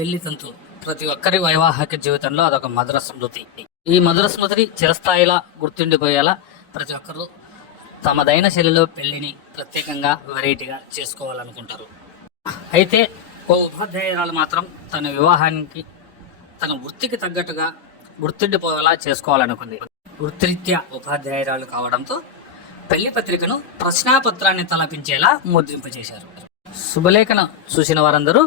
పెళ్ళి తంతు. ప్రతి ఒక్కరి వైవాహిక జీవితంలో అదొక మధుర స్మృతి. ఈ మధుర స్మృతిని చిరస్థాయిలా గుర్తుండిపోయేలా ప్రతి ఒక్కరూ తమదైన శైలిలో పెళ్ళిని ప్రత్యేకంగా వెరైటీగా చేసుకోవాలనుకుంటారు. అయితే ఓ ఉపాధ్యాయురాలు మాత్రం తన వివాహానికి తన వృత్తికి తగ్గట్టుగా గుర్తుండిపోయేలా చేసుకోవాలనుకుంది. వృత్తిరీత్యా ఉపాధ్యాయురాలు కావడంతో పెళ్ళి పత్రికను ప్రశ్నాపత్రాన్ని తలపించేలా ముద్రింపు చేశారు శుభలేఖను చూసిన వారందరూ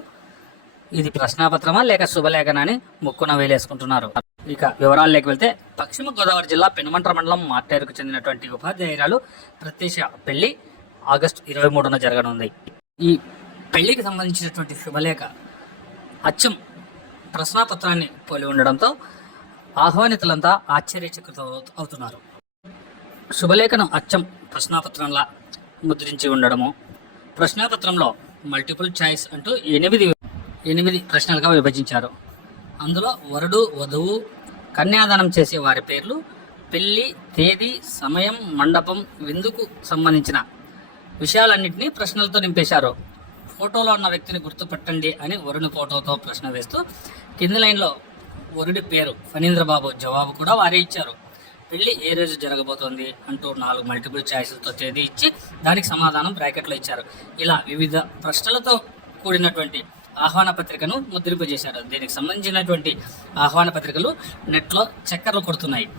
ఇది ప్రశ్నాపత్రమా లేక శుభలేఖన అని ముక్కున వేలేసుకుంటున్నారు? ఇక వివరాల్లోకి వెళ్తే పశ్చిమ గోదావరి జిల్లా పెనుమంట్ర మండలం మార్టేరుకు చెందినటువంటి ఉపాధ్యాయురాలు ప్రత్యక్ష పెళ్ళి ఆగస్టు ఇరవై మూడున జరగనుంది. ఈ పెళ్ళికి సంబంధించినటువంటి శుభలేఖ అచ్చం ప్రశ్నాపత్రాన్ని పోలి ఉండడంతో ఆహ్వానితులంతా ఆశ్చర్యచకిత అవుతున్నారు. శుభలేఖను అచ్చం ప్రశ్నాపత్రంలా ముద్రించి ఉండడము ప్రశ్నాపత్రంలో మల్టిపుల్ ఛాయిస్ అంటూ ఎనిమిది ఎనిమిది ప్రశ్నలుగా విభజించారు. అందులో వరుడు వధువు కన్యాదానం చేసే వారి పేర్లు పెళ్ళి తేదీ సమయం మండపం విందుకు సంబంధించిన విషయాలన్నింటినీ ప్రశ్నలతో నింపేశారు. ఫోటోలో ఉన్న వ్యక్తిని గుర్తుపట్టండి అని వరుణి ఫోటోతో ప్రశ్న వేస్తూ కింది లైన్లో వరుడి పేరు ఫణీంద్రబాబు జవాబు కూడా వారే ఇచ్చారు. పెళ్ళి ఏ రోజు జరగబోతోంది అంటూ నాలుగు మల్టిపుల్ ఛాయిస్లతో తేదీ ఇచ్చి దానికి సమాధానం బ్రాకెట్లో ఇచ్చారు. ఇలా వివిధ ప్రశ్నలతో కూడినటువంటి ఆహ్వాన పత్రికను ముద్రింపజేశారు. దీనికి సంబంధించినటువంటి ఆహ్వాన పత్రికలు నెట్లో చక్కర్లు కొడుతున్నాయి.